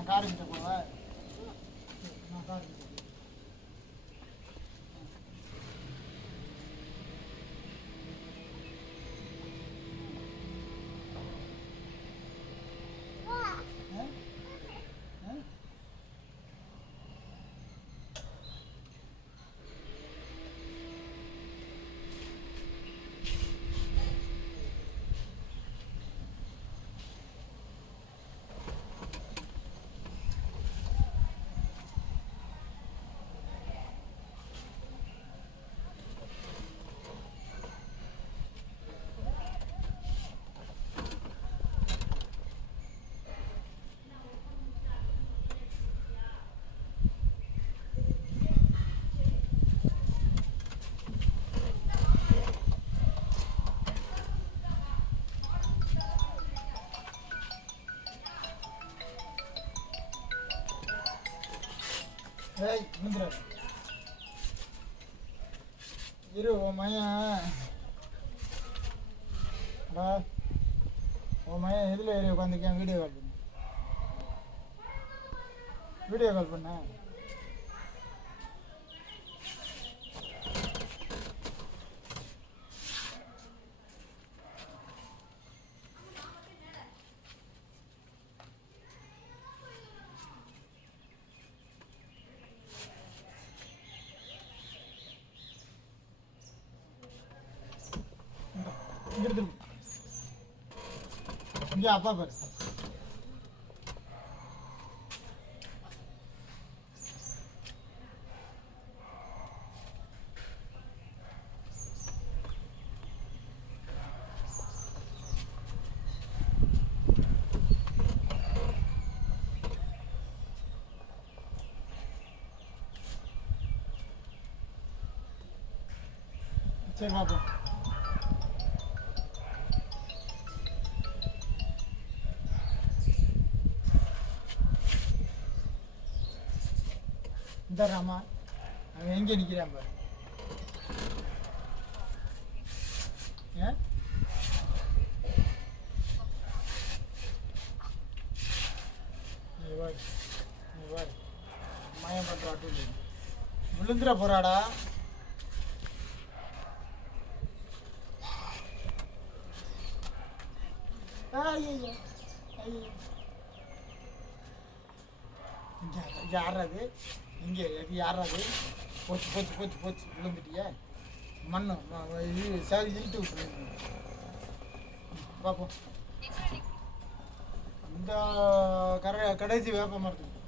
நான் காருக்கிட்ட போவேன். நான் காருக்கிட்ட இரு உன் மையன் இதில் ஏறி உட்காந்துக்கேன். வீடியோ கால் பண்ண இங்கே அப்பா பாரு. சரி பார்ப்போம். இந்த ராமா அவன் எங்கே நிற்கிறான் பாரு. மயம் பண்ணுறாட்டு விழுந்துட போறாடா. ஐயோ யாராது இங்கே எது யாராது? போச்சு போச்சு போச்சு போச்சு விழுந்துட்டியா? மண்ணு இது சரி இழுத்து விட்டு பார்ப்போம். இந்த கடைசி வேப்ப மரத்துக்கு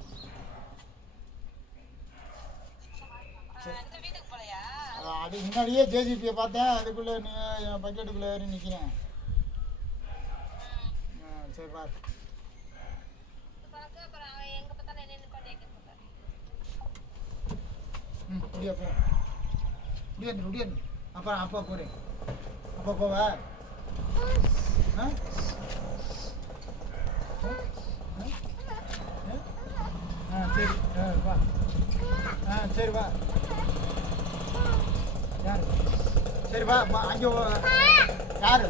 அது முன்னாடியே ஜேசிபியை பார்த்தேன். அதுக்குள்ளே நீ பக்கெட்டுக்குள்ளே ஏறி நிற்கிறேன். சரி பாரு. முடியா போ முடியாது. அப்புறம் அப்பா போகிறேன். அப்பா போவா? சரி வா. சரி வா. யாரு? சரி வா அங்கே யாரு?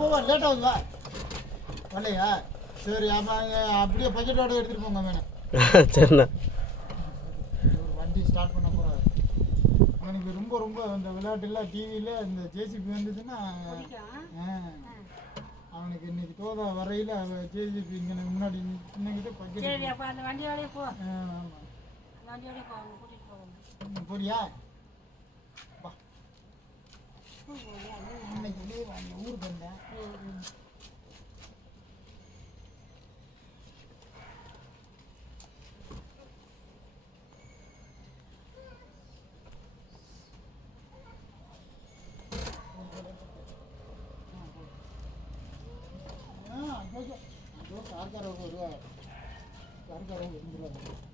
போவா லேட் ஆகுது வா. வரலையா? சரி ஆமாம் அப்படியே பக்கெட்டோட எடுத்துகிட்டு போங்க மேடம். சரிண்ணா. ஒரு வண்டி ஸ்டார்ட் பண்ண போகிறாரு. எனக்கு ரொம்ப இந்த விளையாட்டுலாம் டிவியில் இந்த ஜேசிபி வந்துச்சுன்னா அவனுக்கு இன்னைக்கு தோதா வரையில் ஜேசிபி இங்கே முன்னாடி நின்றுக்கிட்டு பக்கெட் வண்டியோடய போ. ஆமாம் வண்டியோடய கூட்டிகிட்டு போறியா? வா. இன்னைக்கு லீவ் அந்த ஊருக்கு வந்தேன். கார்காரவங்க வருவார். கார்காரவங்க இருந்துருவாங்க.